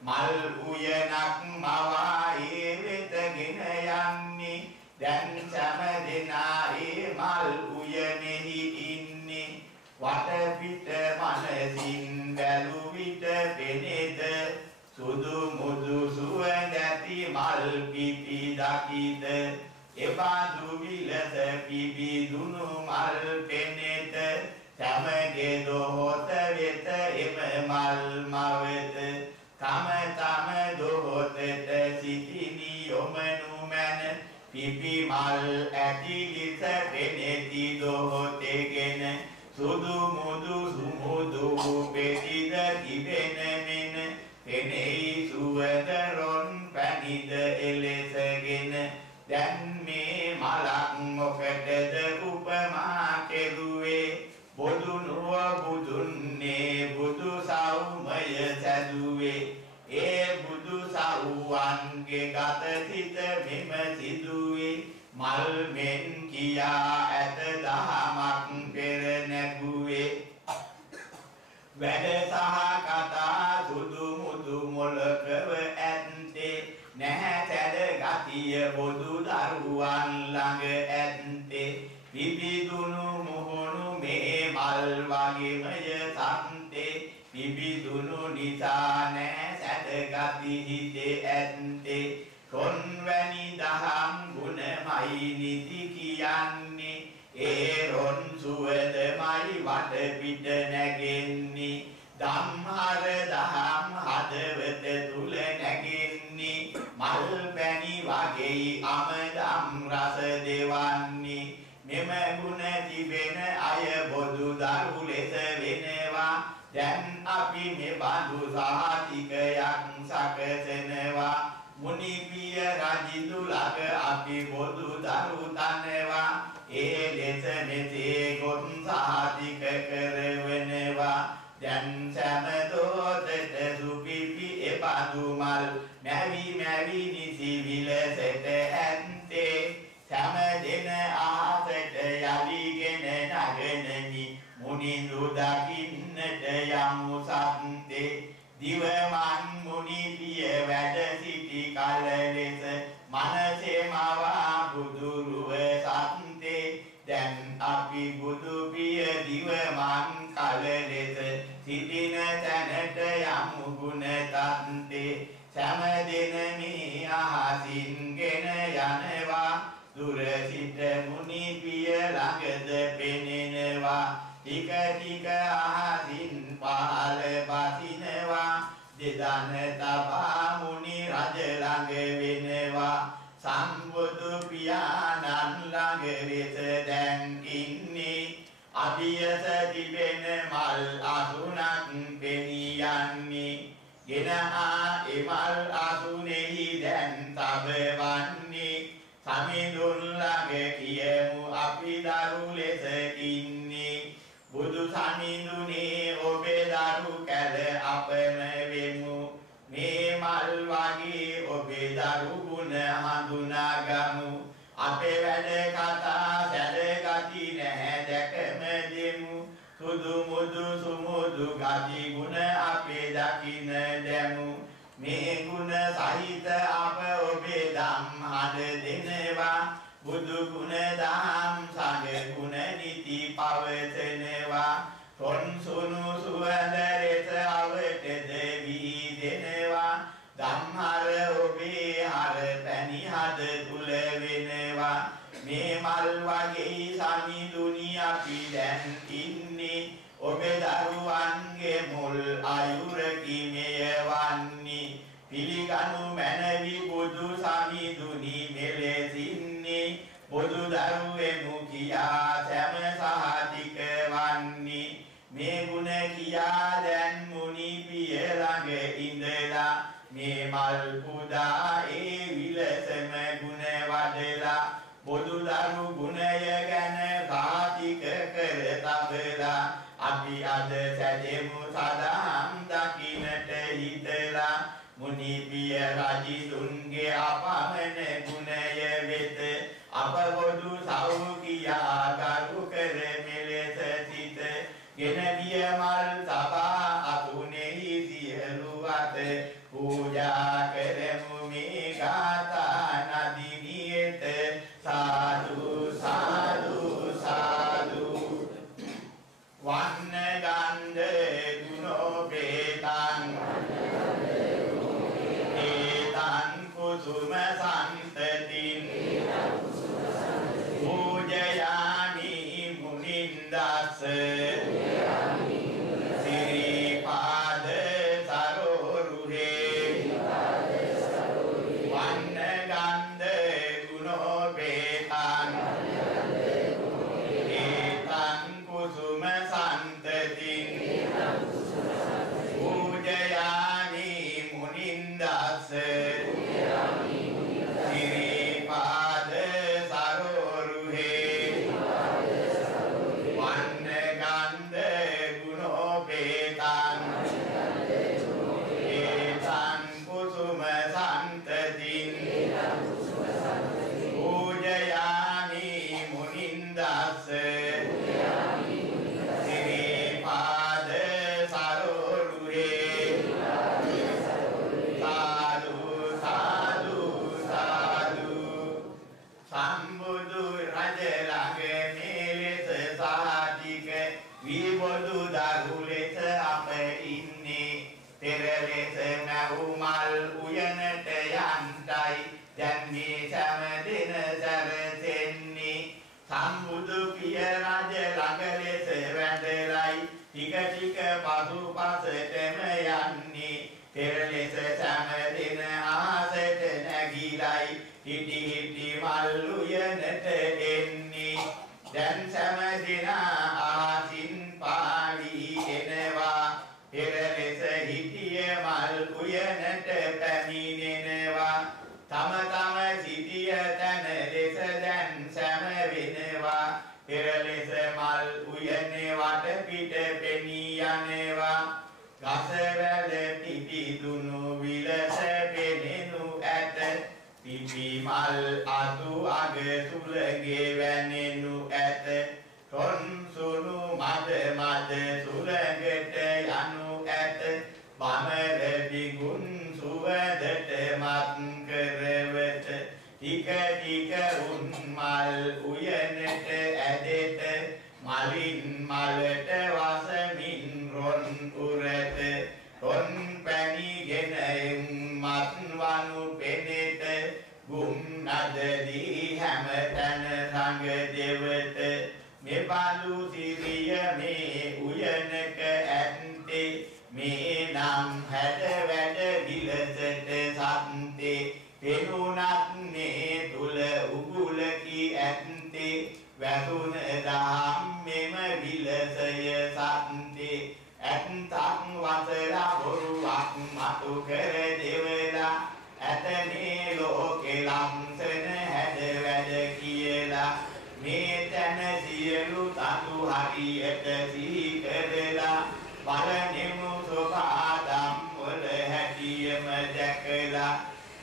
මල් උයනක් මවා ඒ වෙතගෙන යන්නේ දැන් සෑම දෙනා ඒ මල් උයනෙහි ඉන්නේ වටපිට මනසින් බැලු විට පෙනේද සුදු මුදු සුවඳ ඇති මල් පිපි දකිද එබඳු විලස පිබිදුණු මල් පෙනේද සමගේ දොහොත වෙත එම මල් මවෙත තම තම දොහොතට සිටිනි යොමනු මැන පිපි මල් ඇති ලිස පෙනෙති දොහොතගෙන සුදු මුදු සුමුදු පෙතිද තිබෙන මෙන පෙනෙයි සුවඳ රොන් පැණිද එලෙසගෙන දැන් මේ මලක් මොකටද උපමා කෙරුවේ බුදු නුව බුදුන්නේ බුදු සෞමය සැදුවේ ඒ බුදු සෞවන්ගේ ගත සිත මෙම සිදුවේ මල් මෙන් කියා ඇත දහමක් පෙර නැගුවේ වැඩ සහ කතා සුදු මුදු මොලකව ඇත්තේ නැහැ සැඩ ගතිය බොදු දරුවන් ළඟ ඇත්තේ පිබිදුණු මුහුණු මේ මල් වගේමය සම්තේ පිබිදුණු නිසා නැහැ සැඩ ගති හිතේ ඇත්තේ කොන්වැනි දහම් ගුණමයි නිති කියන්නේ ඒ රොන් සුවඳමයි වටපිට නැගෙන්නේ ධම්මහර දහම් හදවත තුල නැගෙන්නේ මල් පැණි වගේ අමදම් රස දෙවන්නේ මෙම ගුණ තිබෙන අය බොදු දරු ලෙස වෙනවා දැන් අපි මේ බඳු සාහිතිකයක් සකසනවා මුනි පිය රජිදුලක අපි බොදු දරු තනවා ඒ ලෙස මෙසේ ගොන් සාහිතික කරවනවා දැන් සෑම දොතට සුපිපි එබඳු මල් මැවි මැවි නිසි විලසට ඇත්තේ සෑම දින ආසට යලිගෙන නගනමි මුනිඳු දකින්නට යමු සම්තේ දිවමන් මුනි පිය වැඩ සිටි කල ලෙස මනසේ මවා බුදුරුව සම්තේ දැන් අපි බුදු පිය දිවමන් කල ලෙස සිටින තැනට යමු ගුණ තන්තේ සෑම දින මේ අහසින්ගෙන යනවා දුර සිට මුනි පිය ළඟද පෙනෙනවා ටික ටික අහසින් පහළ බසිනවා දෙදන තබා මුනි රජ ළඟ වෙනවා සම්බුදු පියාණන් ළඟ වෙත දැන් ඉන්නේ අභියස තිබෙන මල් අසුනක් පෙනී යන්නේ ගෙන එමල් අසුනේහි දැන් තබවන්නේ සමිඳුන් ළඟ කියමු අපි දරු ලෙස ඉන්නේ බුදු සමිඳුනේ ඔබේ දරු කැල අපම වෙමු මේ මල් වගේ ඔබේ දරු ගුණ හඳුනාගමු අපේ වැඩ කතා සැඩ ගති නැහැ දැකම දෙමු සුදු මුදු සුමුදු ගති ගුණ අපේ දකින්න දැමු මේ ගුණ සහිත අප ඔබේ ධම් හද දෙනවා බුදු ගුණ දහම් සංඝ ගුණ නිති පවතනවා තොන් සුණු සුවඳ රෙස අවට දෙවි දෙනවා ධම්මර ඔබේ හර පැණි හද තුල වෙනවා මේ මල් වගේ සමිඳුනි අපි දැන් ඉන්නේ ඔබේ දරුවන්ගේ මුල් ආයුර කිමෙයවන්නේ පිළිගනු මැනවි බුදු සමිඳුනි මෙලෙසින්නේ බුදු දරුවෙමු කියා සෑම සහතික වන්නේ මේ ගුණ කියා දැන් මුනි පිය ළඟ ඉඳලා මේ මල් පුදා ඒ විලසම ගුණ වඩලා බුදු දරු ගුණය ගැන කාතික කර තබලා අපි අද සැදෙමු සදාම් දකින්නට හිතලා මුනි පිය රජිතුන්ගේ අපමණ ගුණය වෙත අප බොදු සෞඛියා කරු කර මෙලෙස සිත ගෙන ගිය මල් සබා අතුනේහි සියලු අත puja keremu mi gata nadiniyete sadhu sadhu sadhu vanna gande guno betan etan kusuma santatin pujayami munindase siripada saroruhe vanna gande guno betan etan kusuma santatin pujayami munindase siripada saroruhe vanna gande guno betan etan kusuma santatin pujayami munindase siripada saroruhe sadhu sadhu sadhu sambudu raja ළඟ මෙලෙස සාතික විබොදු දරු ලෙස අප ඉන්නේ පෙර ලෙස මැවුමල් උයනට යන්ටයි දැන් මේ සෑම දින සැරසෙන්නේ සම්බුදු පිය රජ ළඟ ලෙස වැඳලයි ටික ටික පසුපසටම යන්නේ පෙර ලෙස සෑම දින ආසට නැගිලයි හිටි හිටි මල් උයනට එන්නේ දැන් සෑම දින ආසින් පාවි එනවා පෙර ලෙස හිටිය මල් උයනට පැමිණෙනවා තම තම සිටිය තැන ලෙස දැන් සෑම වෙනවා පෙර ලෙස මල් උයනේ වට පිට පෙනී යනවා ගසවැල පිපිදුණු විලස පෙනෙනු ඇත පිපි මල් අතු අග සුලගේ වැනෙනු ඇත තොන් සුණු මද මද සුලඟට යනු ඇත බමර දිගුන් සුවඳට මත් කරවත ටික ටික උන් මල් උයනට ඇදෙත මලින් මලට වසමින් රොන් උරත රොන් පැණිගෙන මත් වනු පෙනෙත ගුම් නදදී හැමතැන රඟ දෙවත මෙබඳු සිරිය මේ උයනක ඇත්තේ මේ නම් හැඩ වැඩ විලසට සත්තේ පෙනුනත් මේ තුල උගුලකි ඇත්තේ වැසුන දහම් මෙම විලසය සත්තේ ඇත්තක් වසර බොරුවක් මතු කර දෙවලා ඇතනේ ලෝකේ ලක්ෂණ හැඩ වැඩ කියලා මේ තන සියලු තතු හරියට සිහි කරලා බලනෙමු සෝපාදම් වල හැටියම දැකලා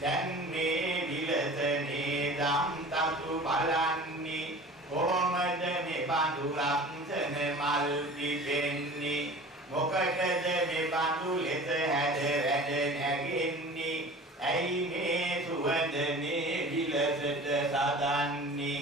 දැන් මේ විලසනේ දම් තතු බලන්නේ කොහොමද මේ බඳු ලක්ෂණ මල් තිබෙන්නේ මොකටද මේ බඳු ලෙස හැඩ වැඩ නැගෙන්නේ ඇයි මේ සුවඳනේ විලසට සදන්නේ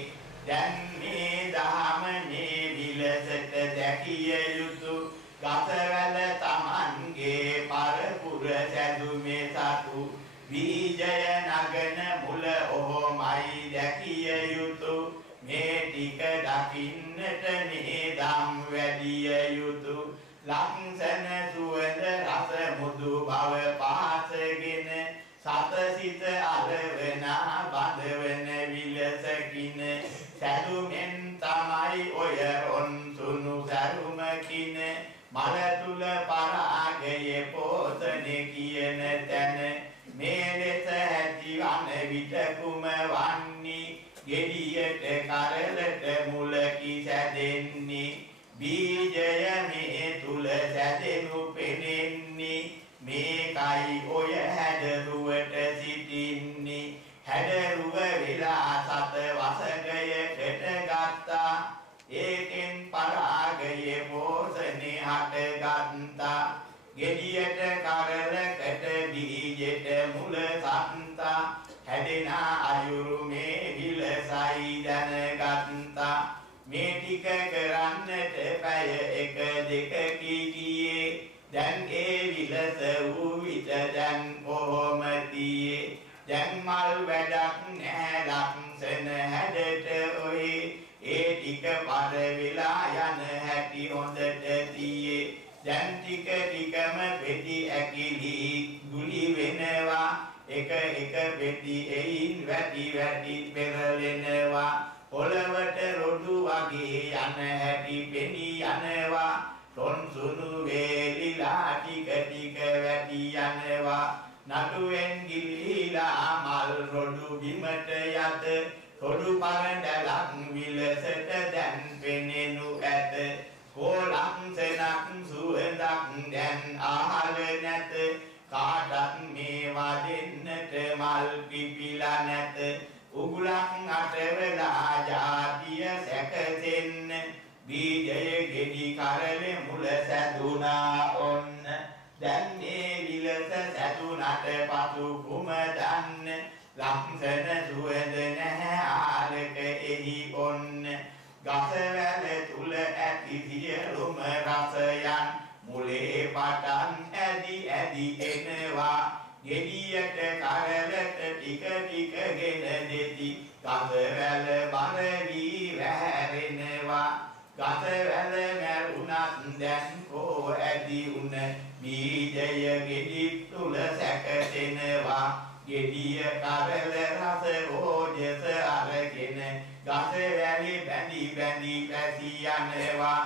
දැන් මේ දහමනේ විලසට දැකිය යුතු ගසවැල තමන්ගේ පරපුර සැදුමේ සතු බීජය නගන මුල ඔහොමයි දැකිය යුතු මේ ටික දකින්නට මේ දම් වැඩිය යුතු ලක්ෂණ සුවඳ රස මුදු බව පාසගෙන සතසිත අලවනා බඳවන විලසකින සැදුමෙන් තමයි ඔය රොන් සුණු සරුමකින මල තුල පරාගයේ පෝෂණය කියන තැන මේ ලෙස ඇතිවන විට කුම වන්නේ ගෙඩියට කරලට මුලකි සැදෙන්නේ බීජය මේ තුල සැදෙනු පෙනෙන්නේ මේකයි ඔය හැඩරුවට සිටින්නේ හැඩරුව වෙලා සත වසඟයකට ගත්තා ඒකෙන් පරාගයේ පෝෂණය හට ගත්තා ගෙඩියට කරලකට බීජ ඒ විලස වූ විට දැන් කොහොමදී දැන් මල් වැඩක් නෑ ලක්සන හැඩට ඔහි ඒ ටික පර වෙලා යන හැටි හොඳට තියේ දැන් ටික ටිකම පෙති ඇකිලි ගුලි වෙනවා එක පෙති එයින් වැටි පෙරලෙනවා පොළවට රොඩු වගේ යන හැටි පෙනී යනවා තොන්සුණු වේලිලා ටික වැටි යනවා නටුවෙන් ගිලිලා මල් රොඩු බිමට යත රොඩු පරඬලක් විලසට දැන් පෙනෙනු ඇත කොලක් සෙනක් සුවඳක් දැන් අහල නැත කාටත් මේවා දෙන්නට මල් පිපිලා නැත උගුලක් අටවලා ජාතිය සැකසෙන්න බීජය ගෙඩි කරලෙ මුල සැදුනා ඔන්න දැන් මේ විලස සැදුනට පසු කුම දන්න ලක්ෂණ සුවඳ නැහැ ආලක එහි ඔන්න ගසවැල තුල ඇති සියලුම රසයන් මුලේ පටන් ඇදි එනවා ගෙඩියට කරලට ටික ගෙන දෙති ගසවැල බර වී වැහැරෙනවා ගසවැල මැරුණත් දැන් කෝ ඇදි උන බීජය ගෙඩි තුල සැකසෙනවා ගෙඩිය කරල රස ඕජස අරගෙන ගසවැලි බැඳි පැසි යනවා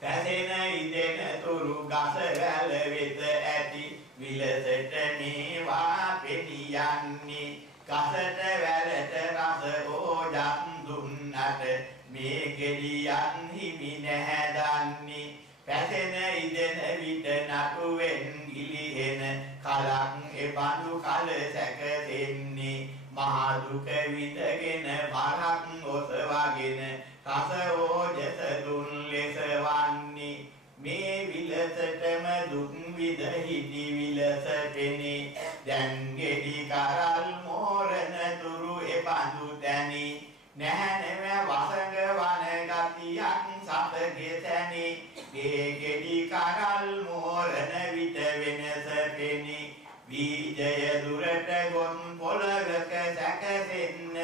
පැසෙන ඉදෙන තුරු ගසවැල වෙත ඇති විලසට මේවා පෙනියන්නේ ගසට වැලට රස ඕජස් දුන්නට මේ ගෙඩියන් හිමි නැහැ දන්නේ පැසෙන ඉදෙන විට නටුවෙන් ගිලිහෙන කලක් එබඳු කල සැකසෙන්නේ මහා දුක විඳගෙන බරක් ඔසවගෙන රස ඕජස දුන් ලෙස වන්නේ මේ විලසටම දුක් විඳ හිටි විලස පෙනී දැන් ගෙඩි කරල් මෝරන තුරු එබඳු තැනි නැහැ නෙව වසඟ වන ගතියක් සතගේ තැනි ගේ ගෙඩි කරල් මෝරන විට වෙනස පෙනී බීජය දුරට ගොන් පොළවක සැකසෙන්න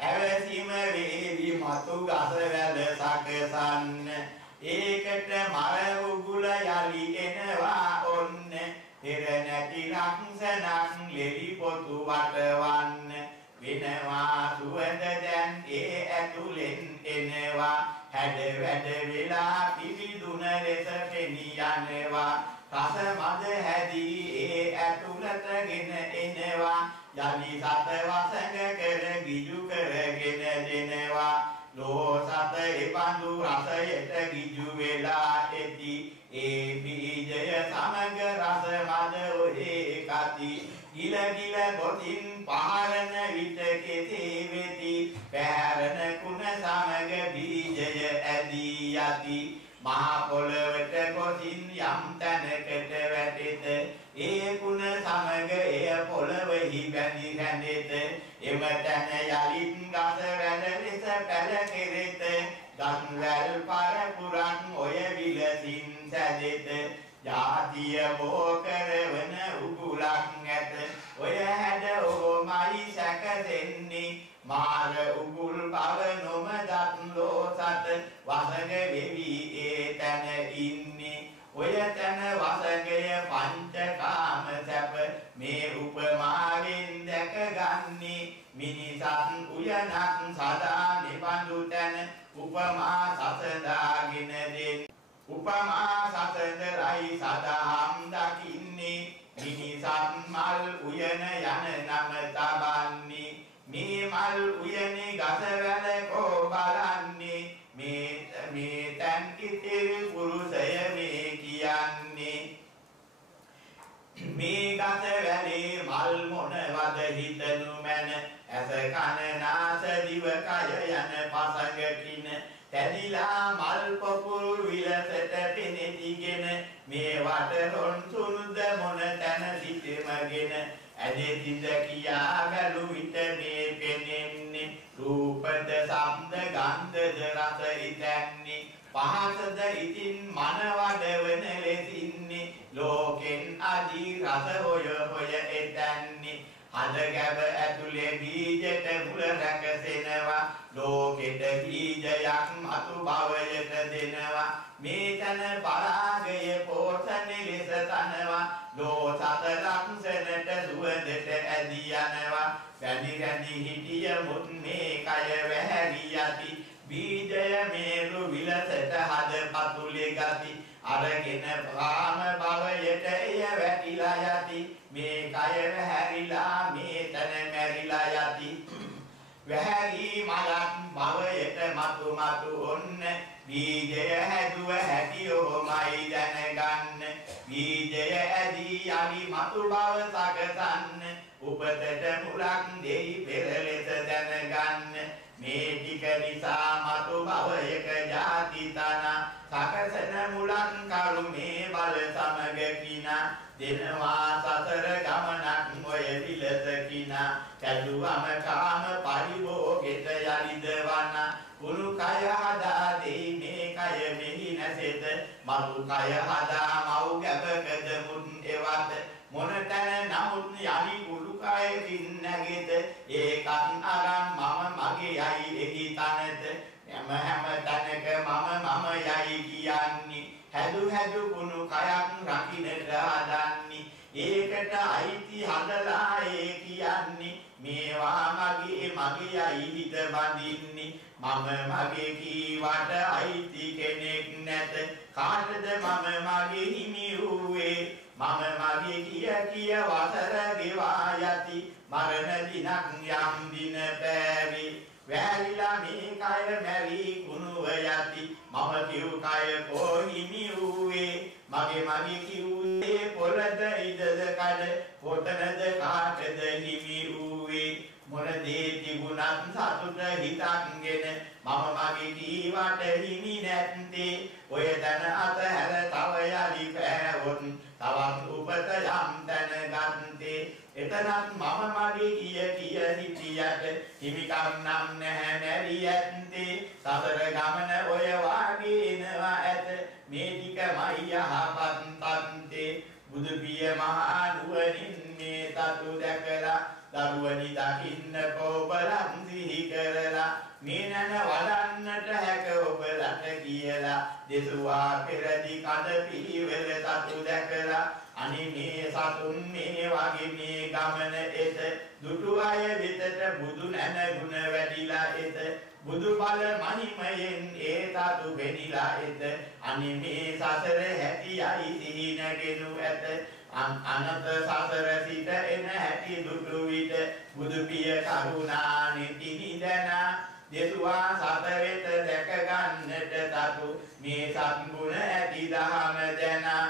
ඇවසීම වේවි මතු ගසවැල සකසන්න ඒකට මර උගුල යලි එනවා ඔන්න පෙර නැති ලක්ෂණක් ලෙලි පොතු වටවන්න වෙනවා සුවඳ දැන් ඒ ඇතුලෙන් එනවා හැඩ වැඩ වෙලා පිවිදුන ලෙස පෙනී යනවා රස මද හැදී ඒ ඇතුලට ගෙන එනවා යලි සත වසඟ කර ගිජු කරගෙන දෙනවා ලෝ සත එබඳු රසයට ගිජු වෙලා ඇති ඒ බීජය සමග රස මද ඔහේ කති ගිල ගොතින් පහරන විට කෙසේ වෙති පැහැරන කුණ සමග බීජය ඇදී යති මහා පොළවට ගොතින් යම් තැනකට වැටෙත ඒ කුණ සමග එය පොළවෙහි බැඳි රැඳෙත එම තැන යලිත් ගස වැල ලෙස පැල කෙරෙත ගස් වැල් පරපුරන් ඔය විලසින් සැදෙත ජාතිය බෝ කරවන උගුලක් ඇත ඔය හැඩ ඕමයි සැකසෙන්නේ මාර උගුල් බව නොමදත් ලෝසත වසඟ වෙවි ඒ තැන ඉන්නේ ඔය තැන වසඟය පංචකාම සැප මේ උපමාවෙන් දැකගන්නේ මිනිසත් උයනක් සදා නිබඳු තැන උපමා සසඳාගෙන දෙන්න උපමා සසඳරයි සදාම් දකින්නේ මිනිසත් මල් උයන යන නම තබන්නේ මේ මල් උයනේ ගසවැල කෝ බලන්නේ මේ තැන් කිතිරි පුරුෂය මේ කියන්නේ මේ ගසවැලේ මල් මොනවද හිතනු මැන ඇස කන නාස දිව කය යන පසඟකින තැදිලා මල් පොකුරු විලසට පෙනෙතිගෙන මේ වටරොන් සුන්ද මොන තැන සිටමගෙන ඇදෙතිද කියා බැලු විට මේ පෙනෙන්නේ රූපද ශබ්ද ගන්ධද රස ඉතන්නේ පහසද ඉතින් මන වඩවන ලෙසින්නේ හද ගැබ ඇතුලේ බීජෙට මුල රැකසෙනවා ලෝකෙට බීජයක් මතු භවයට දෙනවා මේ තන පරාගය පෝෂණය ලෙස තනවා ලෝ සත ලක්ෂණට සුවඳට ඇදී යනවා රැඳි රැඳි හිටිය මුත් මේ කය වැහැරි යති බීජය මේරු විලසට හද පතුලේ ගති අරගෙන ප්‍රාම භවයට එය වැටිලා යති මේ කය වැහැරිලා මේ තන මැරිලා යති වැහැරි මලක් භවයට මතු මතු ඔන්න බීජය හැදුව හැටියෝමයි දැනගන්න බීජය ඇදී යලි මතු භව සකසන්න උපතට මුලක් දෙයි පෙර ලෙස දැනගන්න මේ ටික නිසා මතු භවයක ජාති තන සකසන මුලක් කරුමේ බල සමග කිනා දෙනවා සතර ගමනක් ඔය විලස කිනා කැඩුවම කාම පරිභෝගෙට යලිද වන කුණු කය හදා දෙයි මේ කය මෙහි නැසෙත මතු කය හදා මව් ගැබකද මුත් එවත මොන තැන නමුත් යලි කුළු කයකින් නැගෙත ඒකත් අරන් මම මගේ යයි එහි තනත හැම තැනක මම යයි කියන්නේ හැදු කුණු කයක් රකින්නට හදන්නේ ඒකට අයිති හදලා ඒ කියන්නේ මේවා මගේ යයි හිත බඳින්නේ මම මගේ කීවට අයිති කෙනෙක් නැත කාටද මම මගේ හිමි වූයේ මම මගේ කිය වසර ගෙවා යති මරණ දිනක් යම් දින පෑවි වැලිලා මේ කය මැරි කුණුව යති මම කිව් කය කොහිමි වූයේ මගේ කිව්වේ පොළද ඉදද කඩ කොතනද කාටද හිමි වූයේ මොන දේ තිබුණත් සතුට හිතක්ගෙන මම මගේ කීවට හිමි නැත්තේ ඔය තන අතහැර තව යලි පෑවොත් තවත් උපත යම් දැනගත්තේ එතනත් මම මගේ කිය හිටියට හිමිකම් නම් නැහැ මැරි ඇත්තේ සතර ගමන ඔය වාගේනවා ඇත මේ ටිකමයි යහපත් තන්තේ බුදු පිය මහා නුවණින් මේ තතු දැකලා දරුවනි දකින්න කොබලන් සිහි කරලා මේ නන වඩන්නට හැක ඔබලට කියලා දෙසුවා පෙරදි කඩ පිළිවෙල තතු දැකලා අනේ මේ සතුන් මේ වගේ මේ ගමන එත දුටු අය වෙතට බුදු නැන ගුණ වැඩිලා එත බුදු බල මහිමයෙන් ඒ තතු වෙනිලා එත අනේ මේ සසර හැටියයි සිහි නැගෙනු ඇත අනත සසර සිට එන හැටි දුටු විට බුදු පිය කරුණා නිති නිදනා දෙසුවා සත වෙත දැක ගන්නට තතු මේ සත්ගුණ ඇති දහම දැනා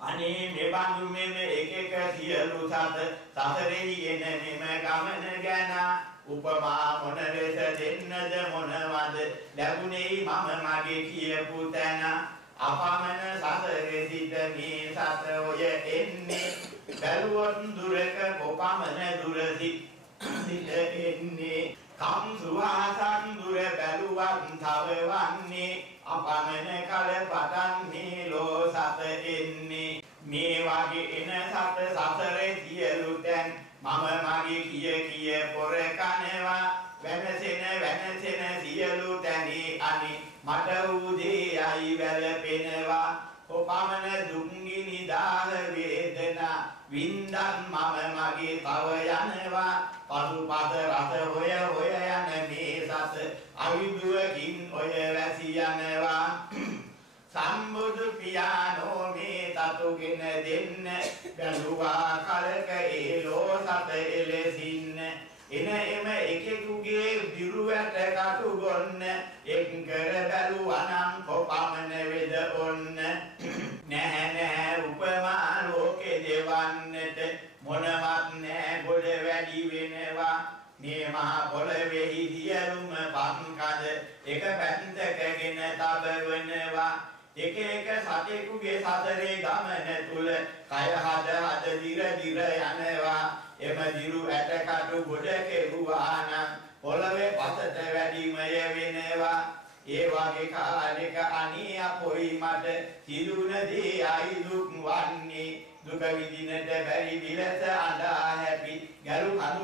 අනේ මේ බඳු මෙම එක සියලු සත සසරෙහි එන මෙම ගමන ගැන උපමා මොන ලෙස දෙන්නද මොනවද ලැබුණේ මම මගේ කියපු තැන අපමණ සසරේ සිට මේ සත ඔය එන්නේ බැලුවොත් දුරක කොපමණ දුර සිට එන්නේ කම් සුවාසන් දුර බැලුවත් තව වන්නේ අපමණ කල පටන් මේ ලෝ සත එන්නේ මේ වගේ එන සත සසරේ සියලු තැන් මම මගේ කිය පොර කනවා වෙනසෙන සියලු තැනි අනි මට උදේ අයි වැළපෙනවා කොපමණ දුක්ගිනි දාහ වේදනා වින්දන් මම මගේ තව යනවා පසුපස රස හොය යන මේ සස අවිදුවකින් ඔය වැසි යනවා සම්බුදු පියානෝ මේ තතුගෙන දෙන්න බැලුවා කලක ඒ ලෝ සත එලෙසින්න එන එම එකෙකුගේ දිරුවට කටු ගොන්න එක් කර බැලුවනම් කොපමණ වෙද ඔන්න නැහැ උපමා ලෝකෙ දෙවන්නට මොනවත් නෑ ගොඩ වැඩි වෙනවා මේ මහ පොළොවේහි සියලුම පන්කඩ එක පැත්තකගෙන තබවනවා එක සතෙකුගේ සතරේ ගමන තුල කය හද දිර යනවා එම දිරු ඇටකටු ගොඩ කෙරුවා නම් පොළවේ පසට වැඩිමය වෙනවා ඒ වගේ කාලෙක අනේ අපොයි මට සිදුනදී අයි දුක් වන්නේ දුක විඳින්නට බැරි විලස අඬා හැපි ගරු කඳ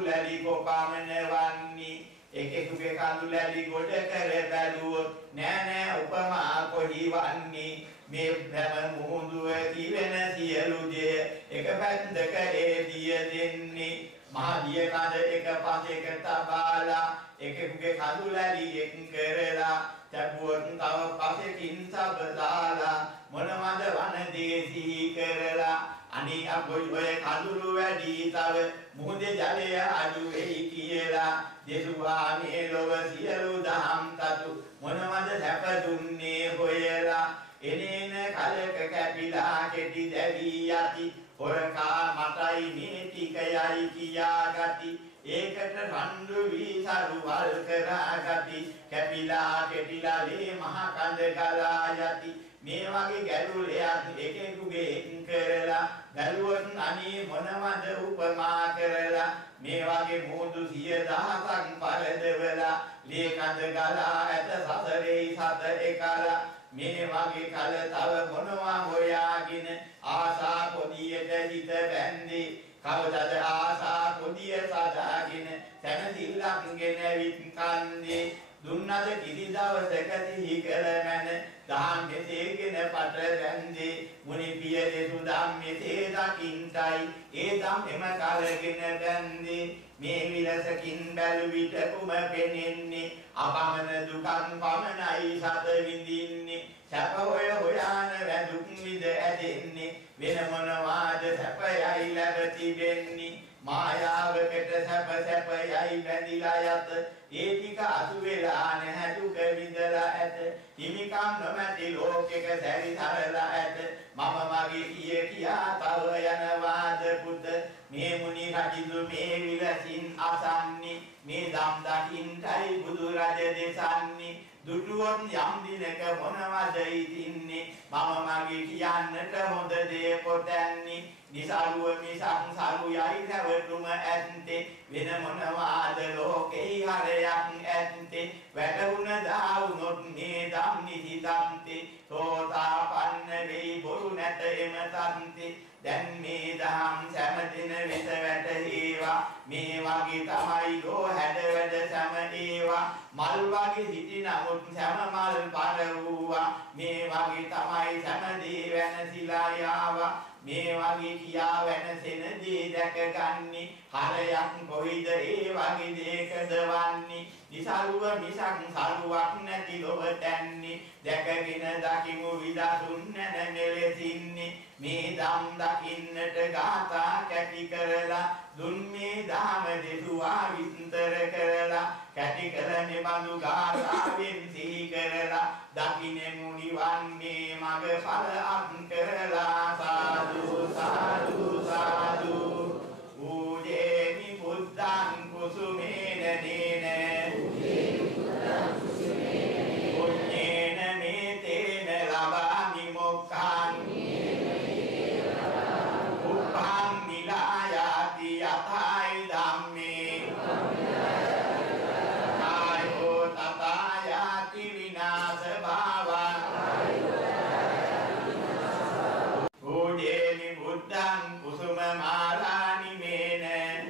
පමනවන්නේ එකෙකුගේ කඳුලැලි ගොඩ කර බැලුවොත් නෑ උපමා කොහි වන්නේ මේ බ්‍රහ්ම මුහුදුව දිවෙන සියලු දේ එක පැත්තක එදිය දෙන්නේ මහා දිය කඳ එක පසෙක තබාලා එකෙකුගේ කඳුලැලි එක් කරලා තබුවොත් තව පසෙකින් තබලාලා මොනවද වන දේසි කරලා අනේ අපොයි ඔය කඳුළු වැඩි තව මුහුදේ ජලය අඩු වෙයි කියලා දෙසුවා මේ ලොව සියලු දහම් තතු මොනවද සැප දුන්නේ හොයලා එනේන කලක කැපිලා කෙටි දැවි යති හොරකා මතයි මේ ටිකයයි කියා ගති ඒකට රණ්ඩු වී සරුවල් කරා ගති කැපිලා කෙටිලා ලේ මහ කඳ ගලා යති මේ වගේ ගැළුලයක් එකෙකුගේ කරලා බැලුවොත් අනේ මොනවද උපමා කරලා මේ වගේ මුහුදු 10000ක් පරදවලා ලේ කඳ ගලා ඇත සසරේ සත එකලා මේ වගේ කල තව මොනවා හොයාගෙන ආසා පොදියට හිත බැන්දේ කවදද ආසා පොදිය සදාගෙන තනදිල්ලක් ගෙනවිත් කන්දේ දුන්නද කිසි දවසක සිහි කළ මැන දහම් මෙසේගෙන පට රැන්දේ මුනි පිය දෙසු දම් මෙසේ දකින්ටයි ඒ දම් එම කලගෙන බැන්දේ මේ විලසකින් බැලු විට කුම පෙනෙන්නේ අපමණ දුකන් පමණයි සත විඳින්නේ සැප හොය හොයාන වැදුක් විඳ ඇදෙන්නේ වෙන මොනවාද සැපයයි ලැබ තිබෙන්නේ මායාවකට සැප යයි බැඳිලා යත ඒ ටික අතු වෙලා නැහැ දුක විඳලා ඇත හිමිකම් නොමැති ලෝකෙක සැරිසරලා ඇත මම මගේ කියා තව යනවාද පුත මේ මුනි රජු මේ විලසින් අසන්නේ මේ ධම් දකින්ටයි බුදු රජ දෙසන්නේ දුටුවොත් යම් දිනක මොනවද ඉතින්නේ මම මගේ කියන්නට හොඳ දේ පොතන්නේ නිසරුව මිසක් සරු යයි රැවටුම ඇත්තේ වෙන මොනවාද ලෝකේ හරයක් ඇත්තේ වැටුණ දාවුනොත් මේ ධම් නිහිතන්තේ සෝතාපන්න වෙයි බොරු නැත එම තන්තේ දැන් මේ දහම් සෑමදින වෙත වැටේවා මේ වගේ තමයි ලෝ හැඩ වැඩ සෑම ඒවා මල් වගේ සිටි නමුත් සෑම මල් පර වූවා මේ වගේ තමයි සෑමදී වෙනසිලා යාවා මේ වගේ කියා වෙනසෙන දේ දැක ගන්නේ හරයක් කොයිද ඒ වගේ දේකද වන්නේ නිසරුව මිසක් සරුවක් නැති ලොව තැන්නේ දැකගෙන දකිමු විදසුන් නැන මෙලෙසින්නේ මේ ධම් දකින්නට ගාථා කැටි කරලා දුන් මේ ධම දෙසුවා විස්තර කරලා කැටි කරන්නේ බඳු ගාථාවෙන් සිහි කරලා දකින්නෙමු නිවන් මේ මග ඵල අත් කරලා සාදු සාදු සාදු උදේමි බුද්ධං කුසුමේන නේන පුඤ්ඤේන මේතේන ලබාමි මොක්ඛං උපං නිලායාති යතයි ධම්මේ ආයෝ තථායාති විනාශ භාවං උදේමි බුද්ධං කුසුම මාලානි මේන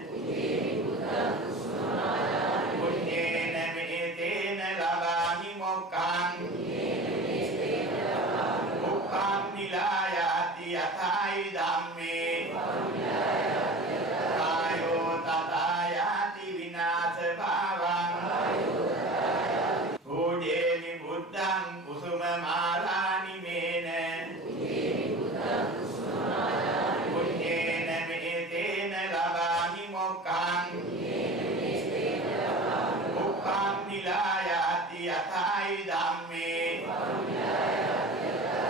පුඤ්ඤේන මේතේන ලබාමි මොක්ඛං උපං නිලායාති යතයි ධම්මේ ආයෝ තථායාති විනාශ භාවං උදේමි බුද්ධං කුසුම මාලානි මේන පුඤ්ඤේන මේතේන ලබාමි මොක්ඛං උපං නිලායාති යතයි ධම්මේ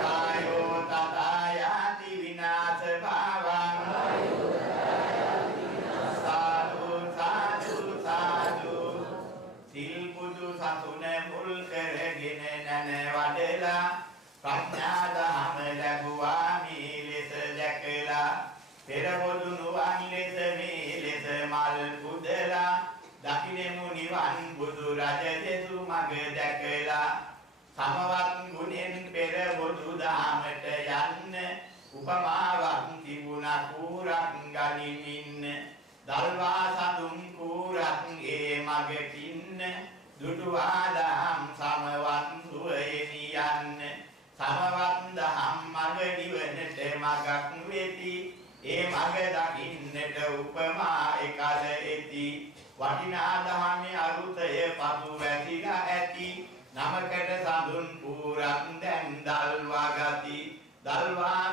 ආයෝ තථායාති විනාශ භාවං සාදු සාදු සාදු සිල් බුදු සසුන මුල් කරගෙන නන වඩලා ප්‍රඥා දහම ලැබුවා මේ ලෙස දැකලා පෙරබොදු නුවන් ලෙස මේ ලෙස මල් පුදලා දකින්නෙමු නිවන් බුදු රජ දෙසු මග දැකලා සමවත් ගුණෙන් පෙරබොදු දහමට යන්න උපමාවක් තිබුණා කුරක් ගනිමින් දල්වා සතුන් කුරක් මගකින්න දුටුවාදම් සමවත් සුවේනි යන්න සමවත් දහම් මග නිවනට මගක් වෙති ඒ මග දකින්නට උපමා එකල ඇති වටිනා දහමේ අරුතය පසු වැසිලා ඇති නමකට සඳුන් පුරක් දැන් දල්වා ගති දල්වා